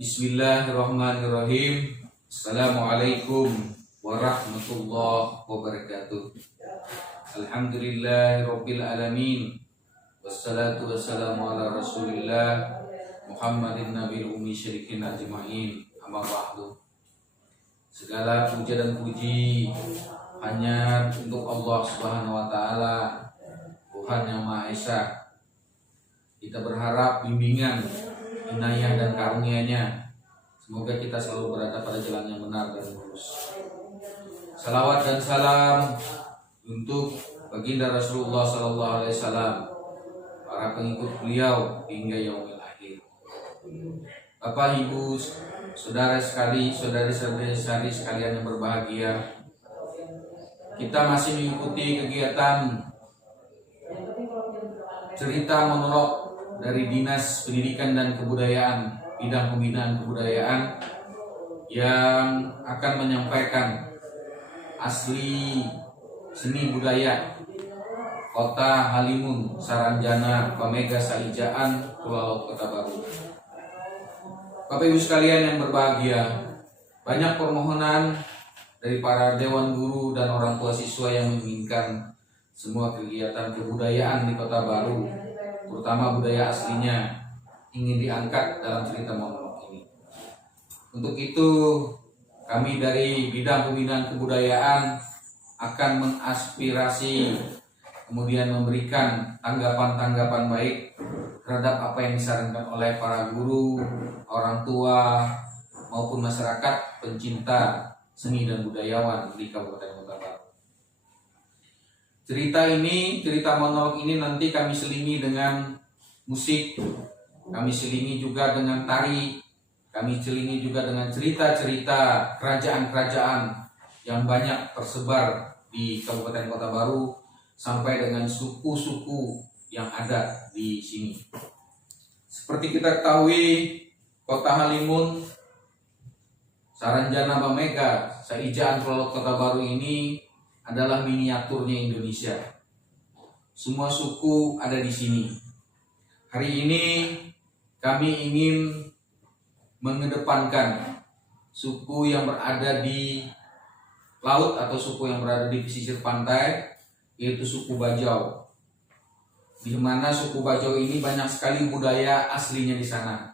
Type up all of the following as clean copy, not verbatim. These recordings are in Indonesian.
Bismillahirrahmanirrahim. Assalamualaikum warahmatullahi wabarakatuh. Alhamdulillahirabbil alamin. Wassalatu wassalamu ala Rasulillah Muhammadin nabiyil ummi syarikin ajma'in. Amma ba'du. Segala puja dan puji hanya untuk Allah Subhanahu wa taala, Tuhan yang Maha Esa. Kita berharap bimbingan, inayah dan karunia-Nya, semoga kita selalu berada pada jalan yang benar dan lurus. Salawat dan salam untuk baginda Rasulullah sallallahu alaihi wasallam, para pengikut beliau hingga yaumil akhir. Bapak, Ibu, saudara sekali, saudari-saudari sekalian yang berbahagia, kita masih mengikuti kegiatan cerita monolog dari Dinas Pendidikan dan Kebudayaan, bidang pembinaan kebudayaan, yang akan menyampaikan asli seni budaya Kota Halimun, Saranjana, Pamega Saijaan, Pulau Kota Baru. Bapak Ibu sekalian yang berbahagia, banyak permohonan dari para dewan guru dan orang tua siswa yang menginginkan semua kegiatan kebudayaan di Kota Baru, terutama budaya aslinya, ingin diangkat dalam cerita monolog ini. Untuk itu, kami dari bidang pembinaan kebudayaan akan mengaspirasi, kemudian memberikan tanggapan-tanggapan baik terhadap apa yang disarankan oleh para guru, orang tua, maupun masyarakat pencinta seni dan budayawan di Kabupaten Kota Baru. Cerita monolog ini nanti kami selingi dengan musik, kami selingi juga dengan tari, kami selingi juga dengan cerita-cerita kerajaan-kerajaan yang banyak tersebar di Kabupaten Kota Baru sampai dengan suku-suku yang ada di sini. Seperti kita ketahui, Kota Halimun, Saranjana, Pamega Saijaan, Pulau Kota Baru ini adalah miniaturnya Indonesia. Semua suku ada di sini. Hari ini kami ingin mengedepankan suku yang berada di laut atau suku yang berada di pesisir pantai, yaitu suku Bajau. Di mana suku Bajau ini banyak sekali budaya aslinya di sana.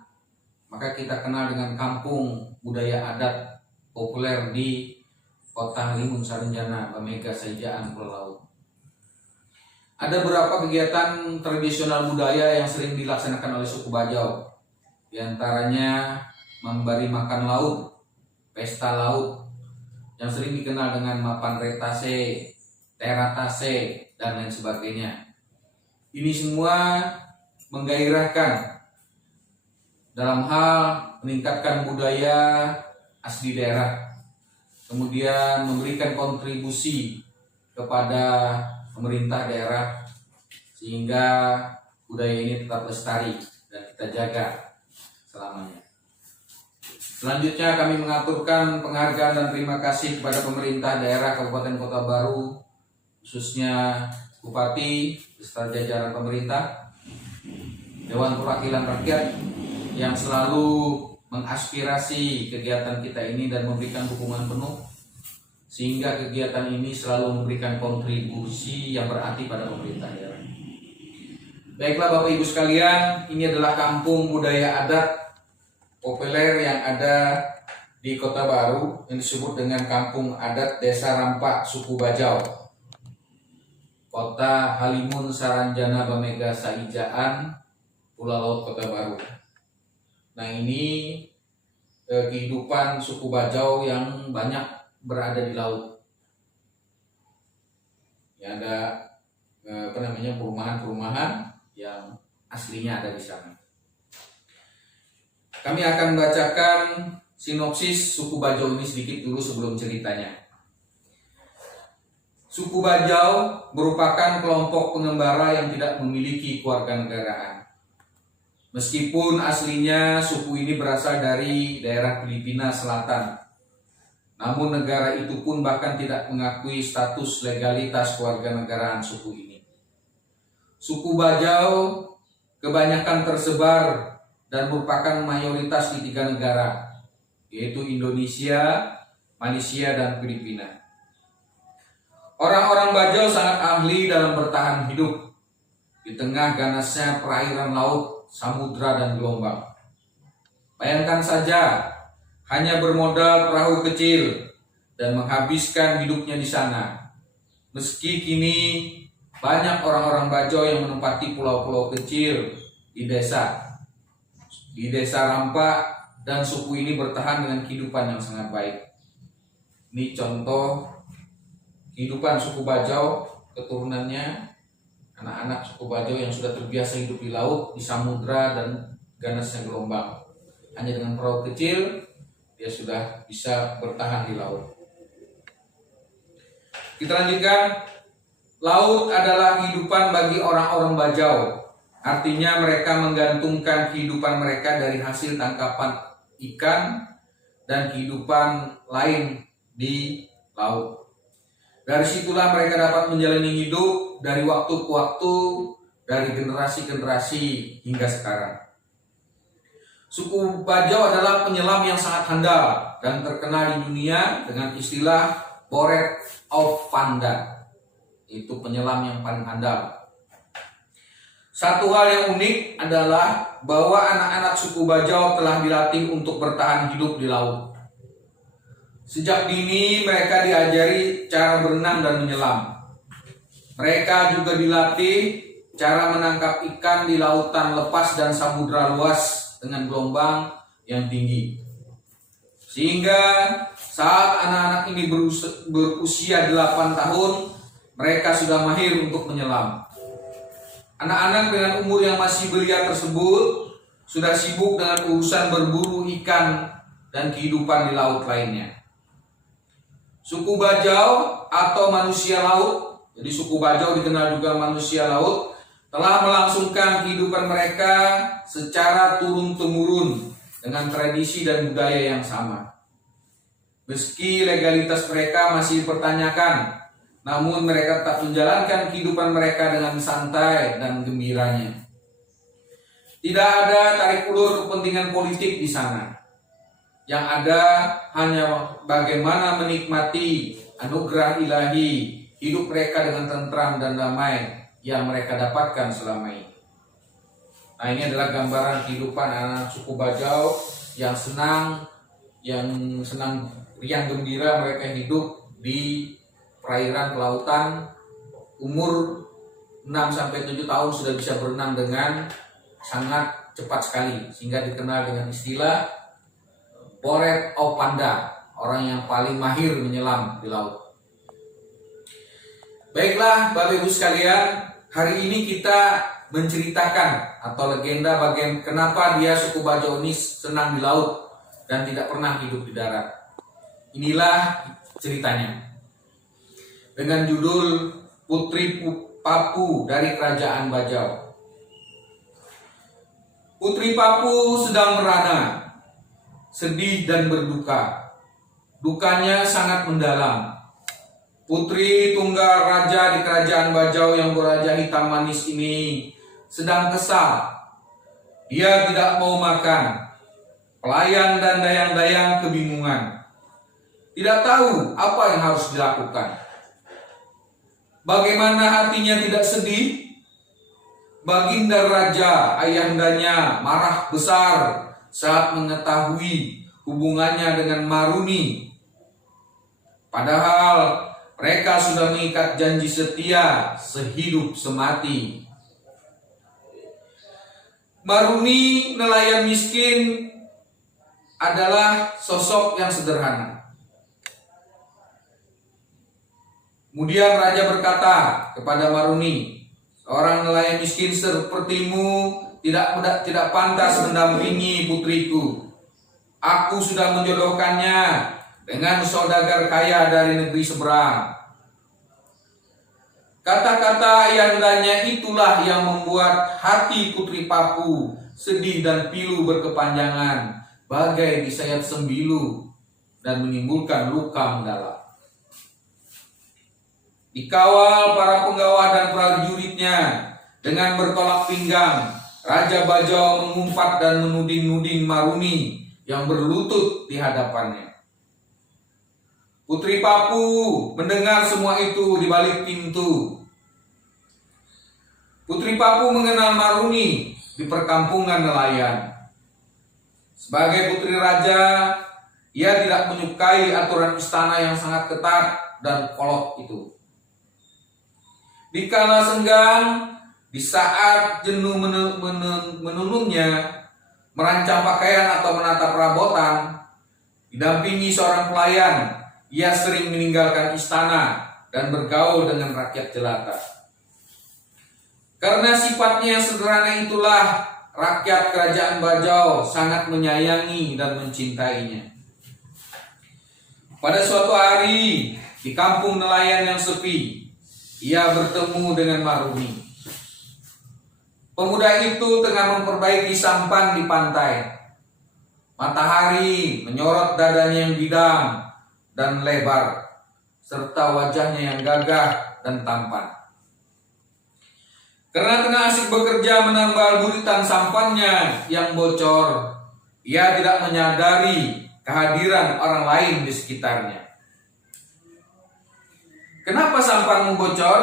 Maka kita kenal dengan kampung budaya adat populer di Kota Halimun, Saranjana, Pamega Saijaan, Pulau Laut. Ada beberapa kegiatan tradisional budaya yang sering dilaksanakan oleh suku Bajau. Di antaranya memberi makan laut, pesta laut, yang sering dikenal dengan mapan retase, teratase, dan lain sebagainya. Ini semua menggairahkan dalam hal meningkatkan budaya asli daerah, kemudian memberikan kontribusi kepada pemerintah daerah sehingga budaya ini tetap lestari dan kita jaga selamanya. Selanjutnya kami mengaturkan penghargaan dan terima kasih kepada pemerintah daerah Kabupaten Kota Baru, khususnya Bupati beserta jajaran pemerintah, Dewan Perwakilan Rakyat yang selalu mengaspirasi kegiatan kita ini dan memberikan dukungan penuh sehingga kegiatan ini selalu memberikan kontribusi yang berarti pada pemerintah daerah. Baiklah Bapak Ibu sekalian, ini adalah kampung budaya adat populer yang ada di Kota Baru yang disebut dengan Kampung Adat Desa Rampak Suku Bajau, Kota Halimun, Saranjana, Pamega Saijaan, Pulau Laut Kota Baru. Nah, ini kehidupan suku Bajau yang banyak berada di laut. Ya, ada perumahan-perumahan yang aslinya ada di sana. Kami akan bacakan sinopsis suku Bajau ini sedikit dulu sebelum ceritanya. Suku Bajau merupakan kelompok pengembara yang tidak memiliki kewarganegaraan. Meskipun aslinya suku ini berasal dari daerah Filipina Selatan, namun negara itu pun bahkan tidak mengakui status legalitas kewarganegaraan suku ini. Suku Bajau kebanyakan tersebar dan merupakan mayoritas di 3 negara, yaitu Indonesia, Malaysia, dan Filipina. Orang-orang Bajau sangat ahli dalam bertahan hidup di tengah ganasnya perairan laut, samudra, dan gelombang. Bayangkan saja, hanya bermodal perahu kecil dan menghabiskan hidupnya di sana. Meski kini banyak orang-orang Bajau yang menempati pulau-pulau kecil di desa Rampak, dan suku ini bertahan dengan kehidupan yang sangat baik. Ini contoh kehidupan suku Bajau, keturunannya, anak-anak suku Bajau yang sudah terbiasa hidup di laut, di samudra, dan ganasnya gelombang. Hanya dengan perahu kecil, dia sudah bisa bertahan di laut. Kita lanjutkan. Laut adalah kehidupan bagi orang-orang Bajau. Artinya mereka menggantungkan kehidupan mereka dari hasil tangkapan ikan dan kehidupan lain di laut. Dari situlah mereka dapat menjalani hidup dari waktu ke waktu, dari generasi-generasi hingga sekarang. Suku Bajau adalah penyelam yang sangat handal dan terkenal di dunia dengan istilah Boret of Panda. Itu penyelam yang paling handal. Satu hal yang unik adalah bahwa anak-anak suku Bajau telah dilatih untuk bertahan hidup di laut. Sejak dini mereka diajari cara berenang dan menyelam. Mereka juga dilatih cara menangkap ikan di lautan lepas dan samudra luas dengan gelombang yang tinggi. Sehingga saat anak-anak ini berusia 8 tahun, mereka sudah mahir untuk menyelam. Anak-anak dengan umur yang masih belia tersebut sudah sibuk dengan urusan berburu ikan dan kehidupan di laut lainnya. Suku Bajau atau manusia laut, jadi suku Bajau dikenal juga manusia laut, telah melangsungkan kehidupan mereka secara turun-temurun dengan tradisi dan budaya yang sama. Meski legalitas mereka masih dipertanyakan, namun mereka tetap menjalankan kehidupan mereka dengan santai dan gembiranya. Tidak ada tarik ulur kepentingan politik di sana. Yang ada hanya bagaimana menikmati anugerah ilahi, hidup mereka dengan tentram dan damai yang mereka dapatkan selama ini. Nah, ini adalah gambaran kehidupan anak suku Bajau yang senang, riang gembira mereka hidup di perairan kelautan. Umur 6-7 tahun sudah bisa berenang dengan sangat cepat sekali, sehingga dikenal dengan istilah Boret of Panda, orang yang paling mahir menyelam di laut. Baiklah Bapak Ibu sekalian, hari ini kita menceritakan atau legenda bagian kenapa dia suku Bajau ini senang di laut dan tidak pernah hidup di darat. Inilah ceritanya. Dengan judul Putri Papu dari Kerajaan Bajau. Putri Papu sedang merana, sedih dan berduka. Dukanya sangat mendalam. Putri tunggal raja di Kerajaan Bajau yang berwajah hitam manis ini sedang kesal. Dia tidak mau makan. Pelayan dan dayang-dayang kebingungan. Tidak tahu apa yang harus dilakukan. Bagaimana hatinya tidak sedih? Baginda Raja ayahandanya marah besar saat mengetahui hubungannya dengan Maruni. Padahal mereka sudah mengikat janji setia sehidup semati. Maruni, nelayan miskin, adalah sosok yang sederhana. Kemudian raja berkata kepada Maruni, "Seorang nelayan miskin sepertimu tidak pantas mendampingi putriku. Aku sudah menjodohkannya dengan saudagar kaya dari negeri seberang." Kata-kata ayandanya itulah yang membuat hati Putri Papu sedih dan pilu berkepanjangan, bagai disayat sembilu, dan menimbulkan luka mendalam. Dikawal para penggawa dan prajuritnya dengan bertolak pinggang, Raja Bajau mengumpat dan menuding-nuding Maruni yang berlutut di hadapannya. Putri Papu mendengar semua itu di balik pintu. Putri Papu mengenal Maruni di perkampungan nelayan. Sebagai putri raja, ia tidak menyukai aturan istana yang sangat ketat dan kolot itu. Di kala senggang, di saat jenuh menununnya, merancang pakaian atau menata perabotan, didampingi seorang pelayan, ia sering meninggalkan istana dan bergaul dengan rakyat jelata. Karena sifatnya yang sederhana itulah, rakyat kerajaan Bajau sangat menyayangi dan mencintainya. Pada suatu hari, di kampung nelayan yang sepi, ia bertemu dengan Maruni. Pemuda itu tengah memperbaiki sampan di pantai. Matahari menyorot dadanya yang bidang dan lebar, serta wajahnya yang gagah dan tampan. Karena tengah asik bekerja menambal buritan sampannya yang bocor, ia tidak menyadari kehadiran orang lain di sekitarnya. "Kenapa sampanmu bocor?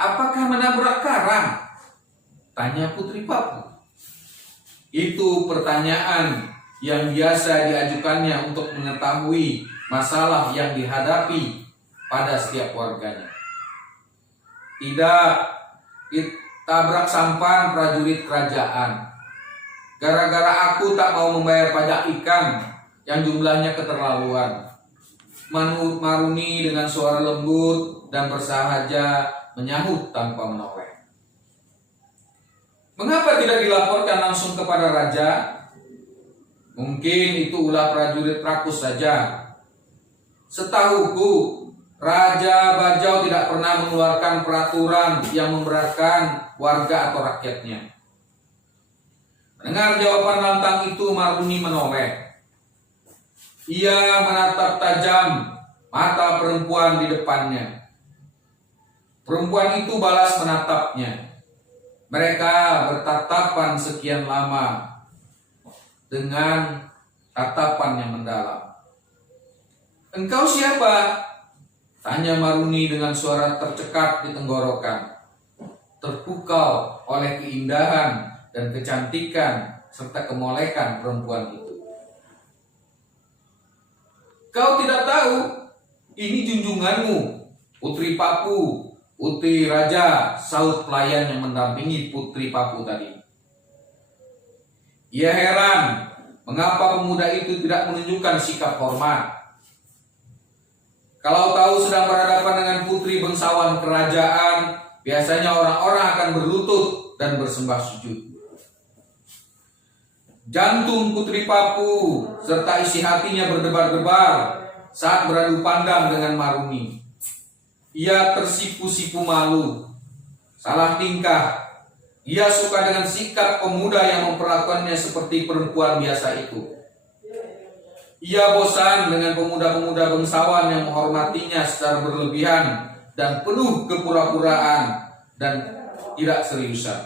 Apakah menabrak karang?" tanya Putri Papu. Itu pertanyaan yang biasa diajukannya untuk mengetahui masalah yang dihadapi pada setiap warganya. "Tidak, ditabrak sampan prajurit kerajaan. Gara-gara aku tak mau membayar pajak ikan yang jumlahnya keterlaluan." Maruni dengan suara lembut dan bersahaja menyahut tanpa menoleh. "Mengapa tidak dilaporkan langsung kepada raja? Mungkin itu ulah prajurit rakus saja. Setahuku, Raja Bajau tidak pernah mengeluarkan peraturan yang memberatkan warga atau rakyatnya." Mendengar jawaban lantang itu, Maruni menoleh. Ia menatap tajam mata perempuan di depannya. Perempuan itu balas menatapnya. Mereka bertatapan sekian lama dengan tatapan yang mendalam. "Engkau siapa?" tanya Maruni dengan suara tercekat di tenggorokan, terpukau oleh keindahan dan kecantikan serta kemolekan perempuan itu. "Kau tidak tahu, ini junjunganmu, Putri Papu, putri raja," sahut pelayan yang mendampingi Putri Papu tadi. Ia heran mengapa pemuda itu tidak menunjukkan sikap hormat. Kalau tahu sedang berhadapan dengan putri bangsawan kerajaan, biasanya orang-orang akan berlutut dan bersembah sujud. Jantung Putri Papu serta isi hatinya berdebar-debar saat beradu pandang dengan Maruni. Ia tersipu-sipu malu, salah tingkah. Ia suka dengan sikap pemuda yang memperlakukannya seperti perempuan biasa itu. Ia bosan dengan pemuda-pemuda bangsawan yang menghormatinya secara berlebihan dan penuh kepura-puraan dan tidak seriusan.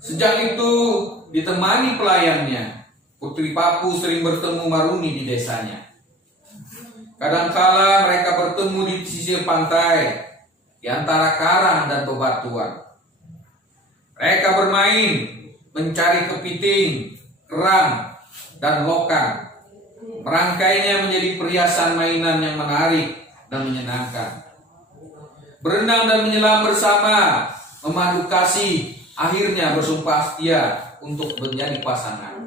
Sejak itu, ditemani pelayannya, Putri Papu sering bertemu Maruni di desanya. Kadangkala mereka bertemu di pesisir pantai, di antara karang dan bebatuan. Mereka bermain, mencari kepiting, kerang, dan lokang. Merangkainya menjadi perhiasan mainan yang menarik dan menyenangkan. Berenang dan menyelam bersama, memadu kasih, akhirnya bersumpah setia untuk menjadi pasangan.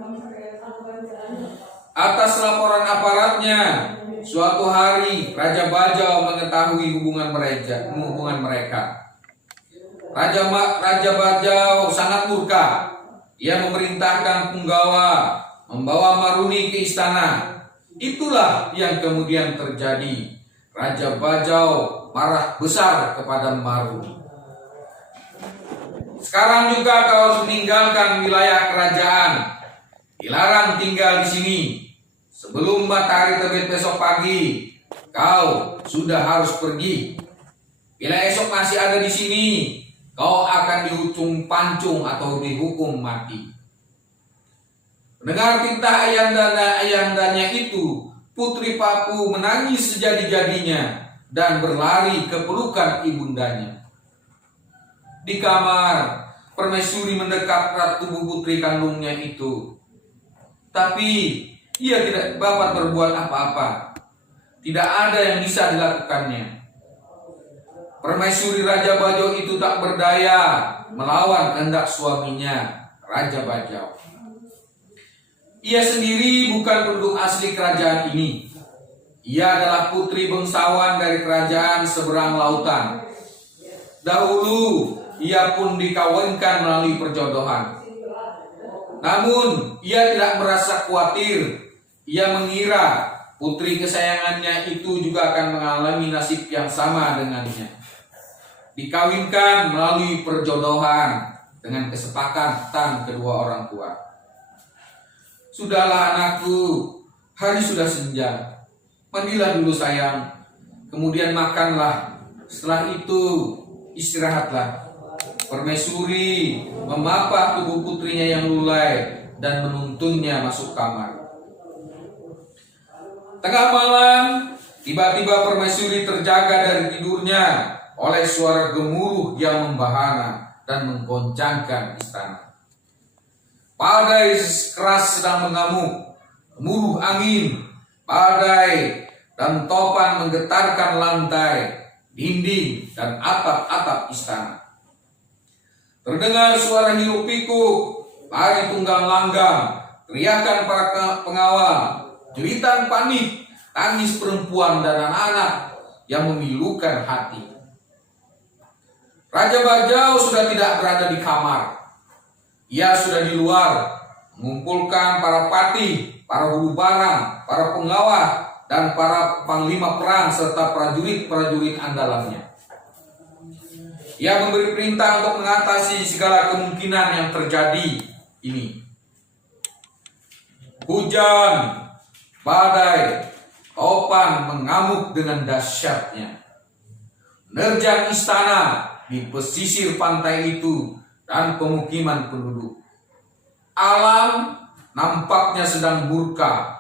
Atas laporan aparatnya, suatu hari Raja Bajau mengetahui hubungan mereka. Raja Bajau sangat murka. Ia memerintahkan punggawa membawa Maruni ke istana. Itulah yang kemudian terjadi. Raja Bajau marah besar kepada Maruni. "Sekarang juga kau harus meninggalkan wilayah kerajaan. Dilarang tinggal di sini. Sebelum matahari terbit besok pagi, kau sudah harus pergi. Bila esok masih ada di sini, kau akan dihukum pancung atau dihukum mati. Mendengar titah ayandanya itu, Putri Papu menangis sejadi-jadinya dan berlari ke pelukan ibundanya. Di kamar, Permaisuri mendekat erat tubuh putri kandungnya itu. Tapi ia tidak dapat berbuat apa-apa. Tidak ada yang bisa dilakukannya. Permaisuri Raja Bajau itu tak berdaya melawan kehendak suaminya, Raja Bajau. Ia sendiri bukan penduduk asli kerajaan ini. Ia adalah putri bangsawan dari kerajaan seberang lautan. Dahulu ia pun dikawinkan melalui perjodohan. Namun ia tidak merasa khawatir. Ia mengira putri kesayangannya itu juga akan mengalami nasib yang sama dengannya. Dikawinkan melalui perjodohan dengan kesepakatan kedua orang tua. Sudahlah anakku, hari sudah senja. Mandilah dulu sayang, kemudian makanlah. Setelah itu istirahatlah. Permaisuri memapah tubuh putrinya yang lulai dan menuntunnya masuk kamar. Tengah malam, tiba-tiba Permaisuri terjaga dari tidurnya oleh suara gemuruh yang membahana dan menggoncangkan istana. Badai keras sedang mengamuk, gemuruh angin, badai dan topan menggetarkan lantai, dinding dan atap-atap istana. Terdengar suara hiruk pikuk, lari tunggang langgang, teriakan para pengawal, jeritan panik, tangis perempuan dan anak-anak yang memilukan hati. Raja Bajau sudah tidak berada di kamar. Ia sudah di luar, mengumpulkan para patih, para hulu barang, para pengawal, dan para panglima perang serta prajurit-prajurit andalannya. Ia memberi perintah untuk mengatasi segala kemungkinan yang terjadi ini. Hujan, badai, topan mengamuk dengan dahsyatnya. Menerjang istana di pesisir pantai itu dan pemukiman penduduk. Alam nampaknya sedang murka,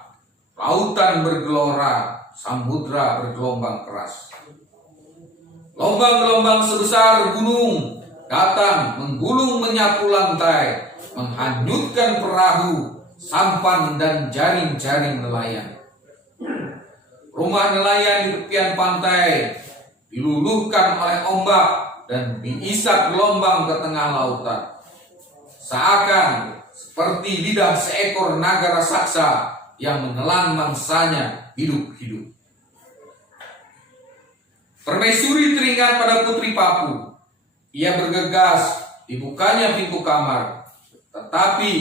lautan bergelora, samudra bergelombang keras. Gelombang-gelombang sebesar gunung datang menggulung menyapu lantai, menghanyutkan perahu, sampan dan jaring-jaring nelayan. Rumah nelayan di tepian pantai diluluhkan oleh ombak dan diisak gelombang ke tengah lautan. Seakan seperti lidah seekor naga raksasa yang menelan mangsanya hidup-hidup. Permaisuri teringat pada Putri Papu. Ia bergegas dibukanya pintu kamar. Tetapi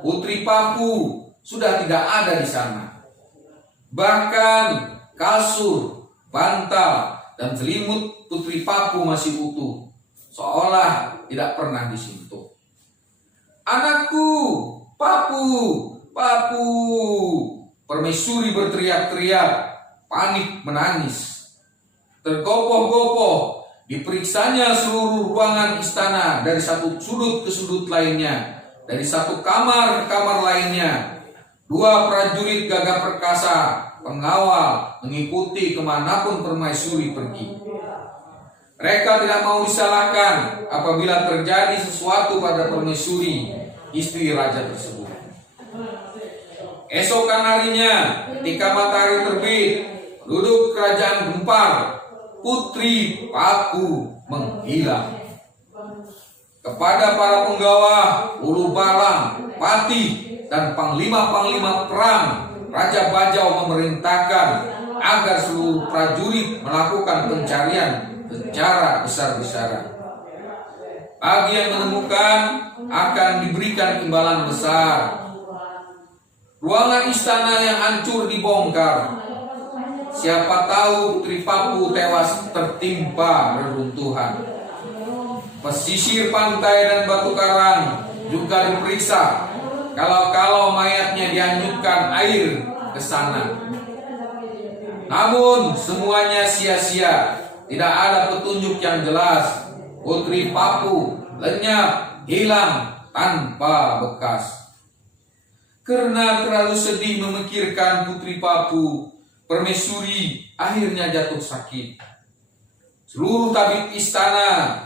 Putri Papu sudah tidak ada di sana. Bahkan kasur, bantal, dan selimut Putri Papu masih utuh, seolah tidak pernah disentuh. Anakku, Papu, Papu! Permaisuri berteriak-teriak, panik menangis. Tergopoh-gopoh, diperiksanya seluruh ruangan istana dari satu sudut ke sudut lainnya, dari satu kamar ke kamar lainnya. 2 prajurit gagah perkasa, pengawal, mengikuti kemanapun Permaisuri pergi. Mereka tidak mau disalahkan apabila terjadi sesuatu pada Permaisuri, istri raja tersebut. Esokan harinya, ketika matahari terbit, penduduk kerajaan gempar. Putri Papu menghilang. Kepada para penggawa, ulu balang, patih, dan panglima-panglima perang, Raja Bajau memerintahkan agar seluruh prajurit melakukan pencarian secara besar-besaran. Bagi yang menemukan akan diberikan imbalan besar. Ruangan istana yang hancur dibongkar. Siapa tahu Putri Papu tewas tertimpa reruntuhan. Pesisir pantai dan batu karang juga diperiksa. Kalau mayatnya dihanyutkan air ke sana. Namun semuanya sia-sia. Tidak ada petunjuk yang jelas. Putri Papu lenyap, hilang tanpa bekas. Karena terlalu sedih memikirkan Putri Papu, permaisuri akhirnya jatuh sakit. Seluruh tabib istana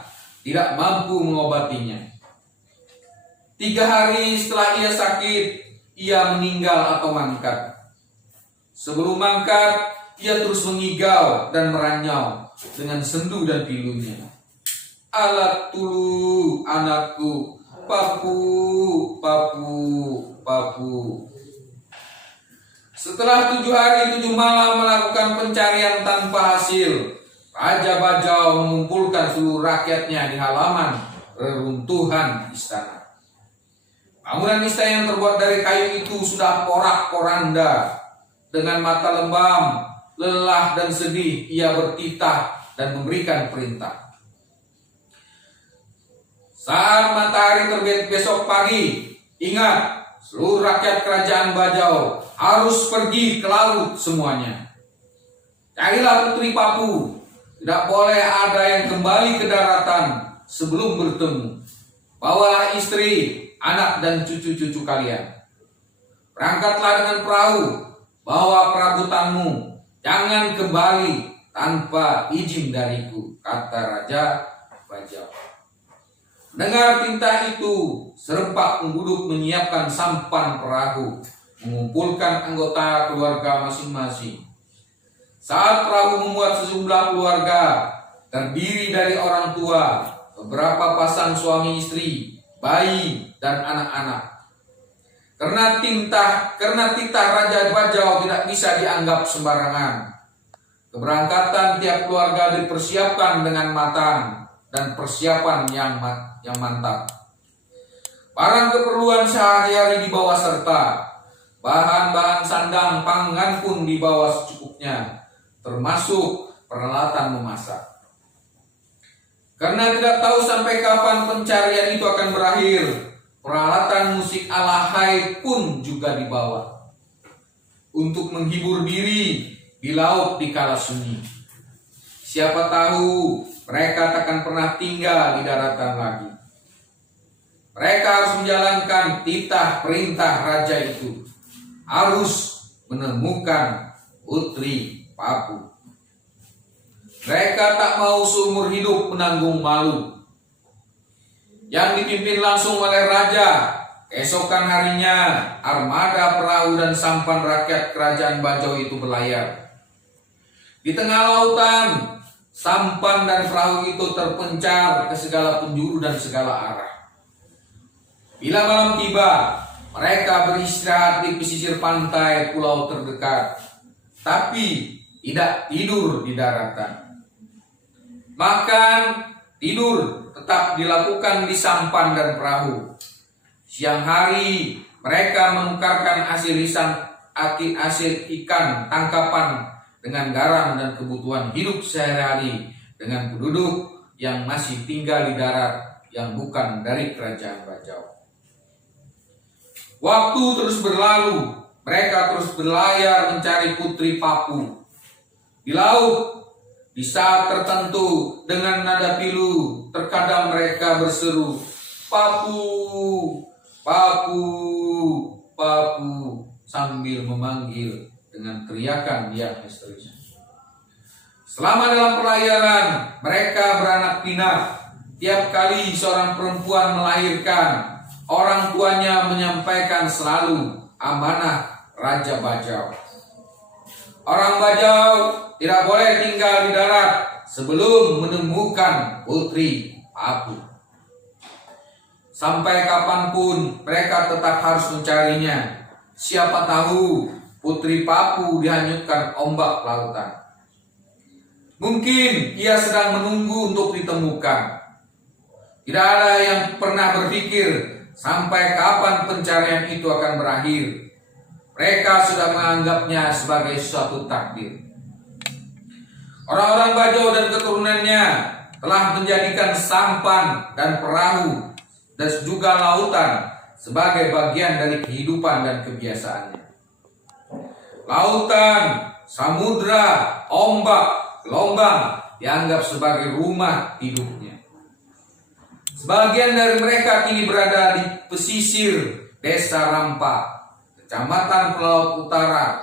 tidak mampu mengobatinya. 3 hari setelah ia sakit, ia meninggal atau mangkat. Sebelum mangkat, ia terus mengigau dan meranyau dengan sendu dan pilunya. Alat tulu anakku, Papu, Papu, Papu. Setelah 7 hari 7 malam melakukan pencarian tanpa hasil, Raja Bajau mengumpulkan seluruh rakyatnya di halaman reruntuhan istana. Bangunan istana yang terbuat dari kayu itu sudah porak-poranda. Dengan mata lembam, lelah dan sedih, ia bertitah dan memberikan perintah. Saat matahari terbit besok pagi, ingat, seluruh rakyat kerajaan Bajau harus pergi ke laut semuanya. Carilah Putri Papu. Tidak boleh ada yang kembali ke daratan sebelum bertemu. Bawalah istri, anak dan cucu-cucu kalian. Berangkatlah dengan perahu, bawa perabotanmu, jangan kembali tanpa izin dariku, kata Raja Bajau. Dengar perintah itu, serempak penduduk menyiapkan sampan perahu, mengumpulkan anggota keluarga masing-masing. Saat perahu memuat sejumlah keluarga, terdiri dari orang tua, beberapa pasang suami istri, bayi, dan anak-anak. Karena titah Raja Bajau tidak bisa dianggap sembarangan. Keberangkatan tiap keluarga dipersiapkan dengan matang dan persiapan yang mantap. Barang keperluan sehari-hari dibawa serta bahan-bahan sandang pangan pun dibawa secukupnya, termasuk peralatan memasak. Karena tidak tahu sampai kapan pencarian itu akan berakhir, peralatan musik alahai pun juga dibawa untuk menghibur diri di laut di kala sunyi. Siapa tahu mereka takkan pernah tinggal di daratan lagi. Mereka harus menjalankan titah perintah raja itu, harus menemukan Putri Papu. Mereka tak mau seumur hidup menanggung malu. Yang dipimpin langsung oleh raja, keesokan harinya armada perahu dan sampan rakyat kerajaan Bajau itu berlayar. Di tengah lautan, sampan dan perahu itu terpencar ke segala penjuru dan segala arah. Bila malam tiba, mereka beristirahat di pesisir pantai pulau terdekat, tapi tidak tidur di daratan. Makan, tidur tetap dilakukan di sampan dan perahu. Siang hari mereka menukarkan hasil ikan tangkapan dengan garam dan kebutuhan hidup sehari-hari dengan penduduk yang masih tinggal di darat yang bukan dari kerajaan Bajau. Waktu terus berlalu, mereka terus berlayar mencari Putri Papu. Di laut, di saat tertentu dengan nada pilu, terkadang mereka berseru, Papu, Papu, Papu, sambil memanggil dengan teriakan yang histeris. Selama dalam pelayaran, mereka beranak pinak. Tiap kali seorang perempuan melahirkan, orang tuanya menyampaikan selalu amanah Raja Bajau. Orang Bajau tidak boleh tinggal di darat sebelum menemukan Putri Papu. Sampai kapanpun mereka tetap harus mencarinya. Siapa tahu Putri Papu dihanyutkan ombak lautan. Mungkin ia sedang menunggu untuk ditemukan. Tidak ada yang pernah berpikir sampai kapan pencarian itu akan berakhir. Mereka sudah menganggapnya sebagai suatu takdir. Orang-orang Bajau dan keturunannya telah menjadikan sampan dan perahu dan juga lautan sebagai bagian dari kehidupan dan kebiasaannya. Lautan, samudra, ombak, gelombang dianggap sebagai rumah hidupnya. Sebagian dari mereka kini berada di pesisir Desa Rampa, Kecamatan Pelaut Utara,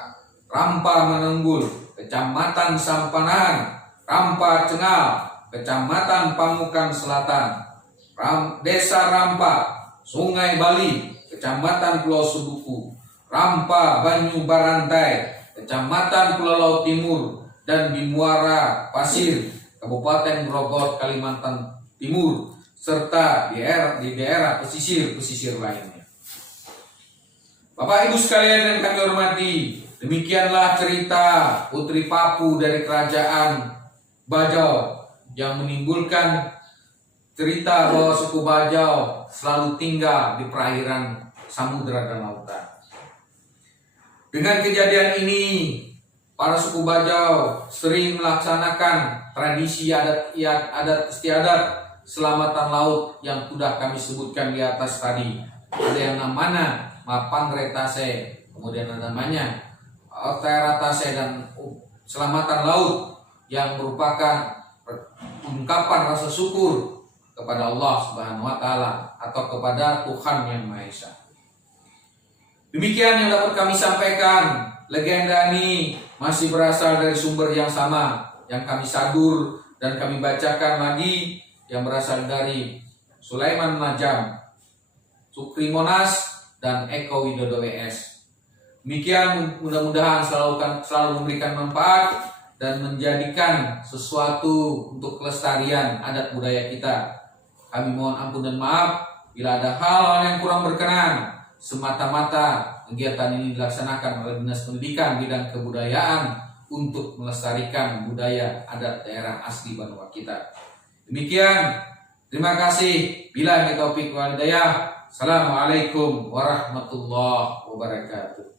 Rampa Menenggul, Kecamatan Sampanahan, Rampa Cengal, Kecamatan Pamukan Selatan, Desa Rampa, Sungai Bali, Kecamatan Pulau Sebuku, Rampa Banyu Barantai, Kecamatan Pulau Laut Timur, dan di Muara Pasir, Kabupaten Grogol, Kalimantan Timur, serta di daerah pesisir lainnya. Bapak Ibu sekalian yang kami hormati, demikianlah cerita Putri Papu dari Kerajaan Bajau yang menimbulkan cerita bahwa suku Bajau selalu tinggal di perairan samudera dan lautan. Dengan kejadian ini, para suku Bajau sering melaksanakan tradisi adat istiadat selamatan laut yang sudah kami sebutkan di atas tadi. Ada yang namanya Mapangretase, kemudian ada namanya Oteratase, dan selamatan laut yang merupakan ungkapan rasa syukur kepada Allah Subhanahu wa taala atau kepada Tuhan Yang Maha Esa. Demikian yang dapat kami sampaikan. Legenda ini masih berasal dari sumber yang sama yang kami sadur dan kami bacakan lagi, yang berasal dari Sulaiman Najam, Sukri Monas, dan Eko Widodo WS. Demikian, mudah-mudahan selalu memberikan manfaat dan menjadikan sesuatu untuk kelestarian adat budaya kita. Kami mohon ampun dan maaf bila ada hal yang kurang berkenan. Semata-mata kegiatan ini dilaksanakan oleh Dinas Pendidikan bidang kebudayaan untuk melestarikan budaya adat daerah asli Banua kita. Demikian, terima kasih. Billahi taufik wal hidayah. Assalamualaikum warahmatullahi wabarakatuh.